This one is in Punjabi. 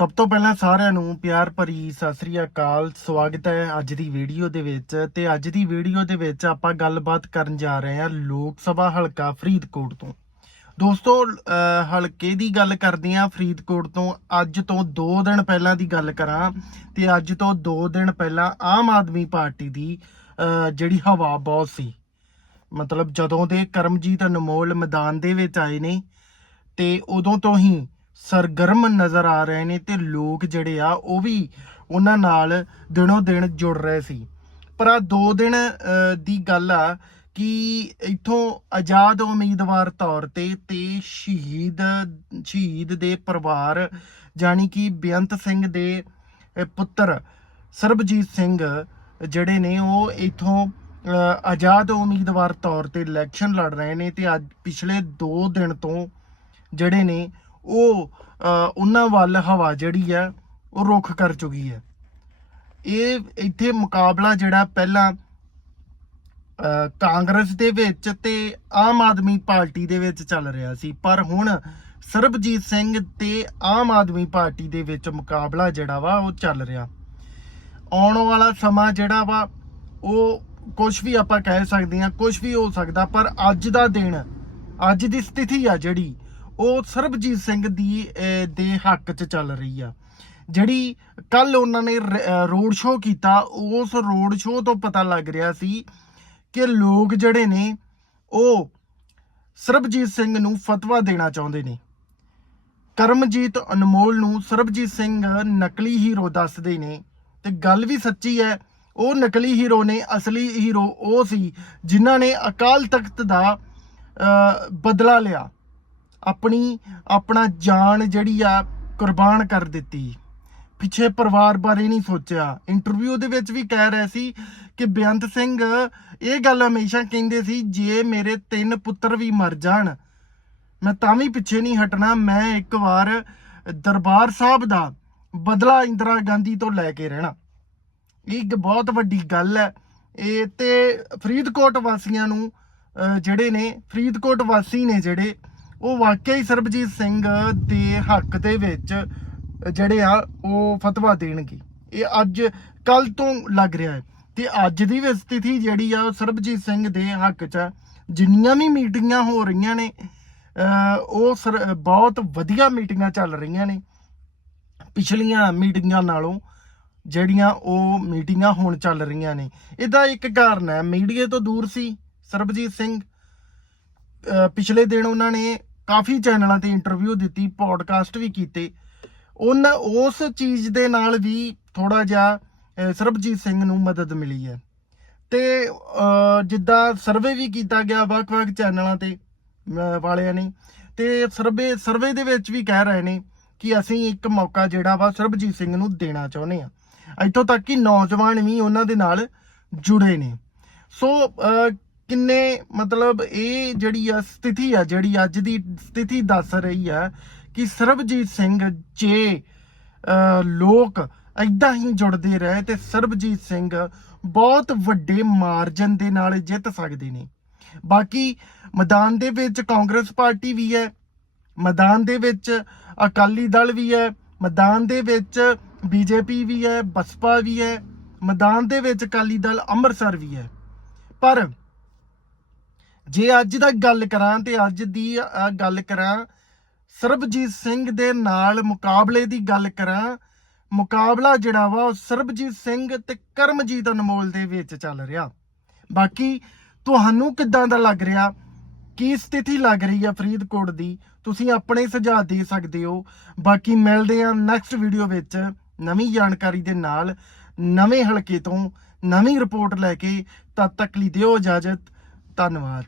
ਸਭ ਤੋਂ ਪਹਿਲਾਂ ਸਾਰਿਆਂ ਨੂੰ ਪਿਆਰ ਭਰੀ ਸਤਿ ਸ੍ਰੀ ਅਕਾਲ, ਸਵਾਗਤ ਹੈ ਅੱਜ ਦੀ ਵੀਡੀਓ ਦੇ ਵਿੱਚ ਤੇ ਅੱਜ ਦੀ ਵੀਡੀਓ ਦੇ ਵਿੱਚ ਆਪਾਂ ਗੱਲਬਾਤ ਕਰਨ ਜਾ ਰਹੇ ਹਾਂ ਲੋਕ ਸਭਾ ਹਲਕਾ ਫਰੀਦਕੋਟ ਤੋਂ। ਦੋਸਤੋ ਹਲਕੇ ਦੀ ਗੱਲ ਕਰਦੇ ਹਾਂ ਫਰੀਦਕੋਟ ਤੋਂ। ਅੱਜ ਤੋਂ 2 ਦਿਨ ਪਹਿਲਾਂ ਦੀ ਗੱਲ ਕਰਾਂ ਤੇ ਅੱਜ ਤੋਂ 2 ਦਿਨ ਪਹਿਲਾਂ ਆਮ ਆਦਮੀ ਪਾਰਟੀ ਦੀ ਜਿਹੜੀ ਹਵਾ ਬਹੁਤ ਸੀ। ਮਤਲਬ ਜਦੋਂ ਦੇ ਕਰਮਜੀਤ ਅਨਮੋਲ ਮੈਦਾਨ ਦੇ ਵਿੱਚ ਆਏ ਨੇ ਤੇ ਉਦੋਂ ਤੋਂ ਹੀ ਸਰਗਰਮ ਨਜ਼ਰ ਆ ਰਹੇ ਨੇ ਤੇ ਲੋਕ ਜਿਹੜੇ ਆ, ਉਹ ਵੀ ਉਹਨਾਂ ਨਾਲ ਦਿਨੋਂ ਦਿਨ ਜੁੜ ਰਹੇ ਸੀ। ਪਰ ਆ ਦੋ ਦਿਨ ਦੀ ਗੱਲ ਆ ਕਿ ਇਥੋਂ ਆਜ਼ਾਦ ਉਮੀਦਵਾਰ ਤੌਰ ਤੇ ਤੇ ਸ਼ਹੀਦ ਸ਼ਹੀਦ ਦੇ ਪਰਿਵਾਰ ਜਾਨੀ ਕਿ ਬੇਅੰਤ ਸਿੰਘ ਦੇ ਪੁੱਤਰ ਸਰਬਜੀਤ ਸਿੰਘ ਜਿਹੜੇ ਨੇ, ਉਹ ਇਥੋਂ ਆਜ਼ਾਦ ਉਮੀਦਵਾਰ ਤੌਰ ਤੇ ਇਲੈਕਸ਼ਨ ਲੜ ਰਹੇ ਨੇ ਤੇ ਅੱਜ ਪਿਛਲੇ 2 ਦਿਨ ਤੋਂ ਜਿਹੜੇ ਨੇ ਉਹ ਉਹਨਾਂ ਵੱਲ ਹਵਾ ਜਿਹੜੀ ਹੈ, ਉਹ ਰੁੱਖ ਕਰ ਚੁੱਕੀ ਹੈ। ਇਹ ਇੱਥੇ ਮੁਕਾਬਲਾ ਜਿਹੜਾ ਪਹਿਲਾਂ ਕਾਂਗਰਸ ਦੇ ਵਿੱਚ ਤੇ ਆਮ ਆਦਮੀ ਪਾਰਟੀ ਦੇ ਵਿੱਚ ਚੱਲ ਰਿਹਾ ਸੀ। ਪਰ ਹੁਣ ਸਰਬਜੀਤ ਸਿੰਘ ਤੇ ਆਮ ਆਦਮੀ ਪਾਰਟੀ ਦੇ ਵਿੱਚ ਮੁਕਾਬਲਾ ਜਿਹੜਾ ਵਾ, ਉਹ ਚੱਲ ਰਿਹਾ। ਆਉਣ ਵਾਲਾ ਸਮਾਂ ਜਿਹੜਾ ਵਾ, ਉਹ ਕੁਝ ਵੀ ਆਪਾਂ ਕਹਿ ਸਕਦੇ ਹਾਂ ਕੁਝ ਵੀ ਹੋ ਸਕਦਾ, ਪਰ ਅੱਜ ਦਾ ਦਿਨ, ਅੱਜ ਦੀ ਸਥਿਤੀ ਆ ਜਿਹੜੀ ਉਹ ਸਰਬਜੀਤ ਸਿੰਘ ਦੀ ਦੇ ਹੱਕ 'ਚ ਚੱਲ ਰਹੀ ਆ। ਜਿਹੜੀ ਕੱਲ ਉਹਨਾਂ ਨੇ ਰੋਡ ਸ਼ੋਅ ਕੀਤਾ, ਉਸ ਰੋਡ ਸ਼ੋਅ ਤੋਂ ਪਤਾ ਲੱਗ ਰਿਹਾ ਸੀ ਕਿ ਲੋਕ ਜਿਹੜੇ ਨੇ, ਉਹ ਸਰਬਜੀਤ ਸਿੰਘ ਨੂੰ ਫਤਵਾ ਦੇਣਾ ਚਾਹੁੰਦੇ ਨੇ। ਕਰਮਜੀਤ ਅਨਮੋਲ ਨੂੰ ਸਰਬਜੀਤ ਸਿੰਘ ਨਕਲੀ ਹੀਰੋ ਦੱਸਦੇ ਨੇ। ਤੇ ਗੱਲ ਵੀ ਸੱਚੀ ਹੈ, ਉਹ ਨਕਲੀ ਹੀਰੋ ਨੇ, ਅਸਲੀ ਹੀਰੋ ਉਹ ਸੀ, ਜਿਨ੍ਹਾਂ ਨੇ ਅਕਾਲ ਤਖਤ ਦਾ ਬਦਲਾ ਲਿਆ। ਆਪਣੀ, ਆਪਣਾ ਜਾਨ ਜਿਹੜੀ ਆ ਕੁਰਬਾਨ ਕਰ ਦਿੱਤੀ। ਪਿੱਛੇ ਪਰਿਵਾਰ ਬਾਰੇ ਨਹੀਂ ਸੋਚਿਆ। ਇੰਟਰਵਿਊ ਦੇ ਵਿੱਚ ਵੀ ਕਹਿ ਰਿਹਾ ਸੀ ਕਿ ਬੇਅੰਤ ਸਿੰਘ, ਇਹ ਗੱਲ ਹਮੇਸ਼ਾ ਕਹਿੰਦੇ ਸੀ, ਜੇ ਮੇਰੇ ਤਿੰਨ ਪੁੱਤਰ ਵੀ ਮਰ ਜਾਣ, ਮੈਂ ਤਾਂ ਵੀ ਪਿੱਛੇ ਨਹੀਂ ਹਟਣਾ। ਮੈਂ ਇੱਕ ਵਾਰ ਦਰਬਾਰ ਸਾਹਿਬ ਦਾ ਬਦਲਾ ਇੰਦਰਾ ਗਾਂਧੀ ਤੋਂ ਲੈ ਕੇ ਰਹਿਣਾ। ਇਹ ਇੱਕ ਬਹੁਤ ਵੱਡੀ ਗੱਲ ਹੈ। ਇਹ ਤੇ ਫਰੀਦਕੋਟ ਵਾਸੀਆਂ ਨੂੰ ਜਿਹੜੇ ਨੇ, ਫਰੀਦਕੋਟ ਵਾਸੀ ਨੇ ਜਿਹੜੇ ਉਹ ਵਾਕਿਆ ਹੀ ਸਰਬਜੀਤ ਸਿੰਘ ਦੇ ਹੱਕ ਦੇ ਵਿੱਚ ਜਿਹੜੇ ਆ, ਉਹ ਫਤਵਾ ਦੇਣਗੇ। ਇਹ ਅੱਜ ਕੱਲ ਤੋਂ ਲੱਗ ਰਿਹਾ ਹੈ। ਤੇ ਅੱਜ ਦੀ ਵੀ ਸਥਿਤੀ ਜਿਹੜੀ ਆ, ਉਹ ਸਰਬਜੀਤ ਸਿੰਘ ਦੇ ਹੱਕ 'ਚ ਆ। ਜਿੰਨੀਆਂ ਵੀ ਮੀਟਿੰਗਾਂ ਹੋ ਰਹੀਆਂ ਨੇ ਉਹ ਸਰ- ਬਹੁਤ ਵਧੀਆ ਮੀਟਿੰਗਾਂ ਚੱਲ ਰਹੀਆਂ ਨੇ। ਪਿਛਲੀਆਂ ਮੀਟਿੰਗਾਂ ਨਾਲੋਂ ਜਿਹੜੀਆਂ ਉਹ ਮੀਟਿੰਗਾਂ ਹੁਣ ਚੱਲ ਰਹੀਆਂ ਨੇ। ਇਹਦਾ ਇੱਕ ਕਾਰਨ ਹੈ, ਮੀਡੀਆ ਤੋਂ ਦੂਰ ਸੀ ਸਰਬਜੀਤ ਸਿੰਘ। ਪਿਛਲੇ ਦਿਨ ਉਹਨਾਂ ਨੇ ਕਾਫੀ ਚੈਨਲਾਂ ਤੇ ਇੰਟਰਵਿਊ ਦਿੱਤੀ ਪੋਡਕਾਸਟ ਵੀ ਕੀਤੇ। ਉਹਨਾਂ ਉਸ ਚੀਜ਼ ਦੇ ਨਾਲ ਵੀ ਥੋੜਾ ਜਿਹਾ ਸਰਬਜੀਤ ਸਿੰਘ ਨੂੰ ਮਦਦ ਮਿਲੀ ਹੈ। ਤੇ ਜਿੱਦਾਂ ਸਰਵੇ ਵੀ ਕੀਤਾ ਗਿਆ ਵੱਖ-ਵੱਖ ਚੈਨਲਾਂ ਤੇ ਵਾਲਿਆਂ ਨੇ। ਤੇ ਸਰਵੇ ਸਰਵੇ ਦੇ ਵਿੱਚ ਵੀ ਕਹਿ ਰਹੇ ਨੇ ਕਿ ਅਸੀਂ ਇੱਕ ਮੌਕਾ ਜਿਹੜਾ ਵਾ ਸਰਬਜੀਤ ਸਿੰਘ ਨੂੰ ਦੇਣਾ ਚਾਹੁੰਦੇ ਆ ਇੱਥੋਂ ਤੱਕ ਕਿ ਨੌਜਵਾਨ ਵੀ ਉਹਨਾਂ ਦੇ ਨਾਲ ਜੁੜੇ ਨੇ। ਸੋ ਕਿੰਨੇ ਮਤਲਬ ਇਹ ਜਿਹੜੀ ਆ ਸਥਿਤੀ ਆ, ਜਿਹੜੀ ਅੱਜ ਦੀ ਸਥਿਤੀ ਦੱਸ ਰਹੀ ਆ ਕਿ ਸਰਬਜੀਤ ਸਿੰਘ ਜੇ ਲੋਕ ਐਦਾਂ ਹੀ ਜੁੜਦੇ ਰਹੇ ਤੇ ਸਰਬਜੀਤ ਸਿੰਘ ਬਹੁਤ ਵੱਡੇ ਮਾਰਜਨ ਦੇ ਨਾਲ ਜਿੱਤ ਸਕਦੇ ਨੇ। ਬਾਕੀ ਮੈਦਾਨ ਦੇ ਵਿੱਚ ਕਾਂਗਰਸ ਪਾਰਟੀ ਵੀ ਹੈ, ਮੈਦਾਨ ਦੇ ਵਿੱਚ ਅਕਾਲੀ ਦਲ ਵੀ ਹੈ, ਮੈਦਾਨ ਦੇ ਵਿੱਚ ਬੀਜੇਪੀ ਵੀ ਹੈ, ਬਸਪਾ ਵੀ ਹੈ, ਮੈਦਾਨ ਦੇ ਵਿੱਚ ਅਕਾਲੀ ਦਲ ਅੰਮ੍ਰਿਤਸਰ ਵੀ ਹੈ। ਪਰ ਜੇ ਅੱਜ ਦਾ ਗੱਲ ਕਰਾਂ ਤੇ ਅੱਜ ਦੀ ਗੱਲ ਕਰਾਂ, ਸਰਬਜੀਤ ਸਿੰਘ ਦੇ ਨਾਲ ਮੁਕਾਬਲੇ ਦੀ ਗੱਲ ਕਰਾਂ, ਮੁਕਾਬਲਾ ਜਿਹੜਾ ਵਾ ਉਹ ਸਰਬਜੀਤ ਸਿੰਘ ਤੇ ਕਰਮਜੀਤ ਅਨਮੋਲ ਦੇ ਵਿੱਚ ਚੱਲ ਰਿਹਾ। ਬਾਕੀ ਤੁਹਾਨੂੰ ਕਿੱਦਾਂ ਦਾ ਲੱਗ ਰਿਹਾ? ਕੀ ਸਥਿਤੀ ਲੱਗ ਰਹੀ ਆ ਫਰੀਦਕੋਟ ਦੀ? ਤੁਸੀਂ ਆਪਣੇ ਸੁਝਾਅ ਦੇ ਸਕਦੇ ਹੋ। ਬਾਕੀ ਮਿਲਦੇ ਹਾਂ ਨੈਕਸਟ ਵੀਡੀਓ ਵਿੱਚ ਨਵੀਂ ਜਾਣਕਾਰੀ ਦੇ ਨਾਲ, ਨਵੇਂ ਹਲਕੇ ਤੋਂ ਨਵੀਂ ਰਿਪੋਰਟ ਲੈ ਕੇ। ਤਦ ਤੱਕ ਲਈ ਦਿਓ ਇਜਾਜ਼ਤ। ਧੰਨਵਾਦ।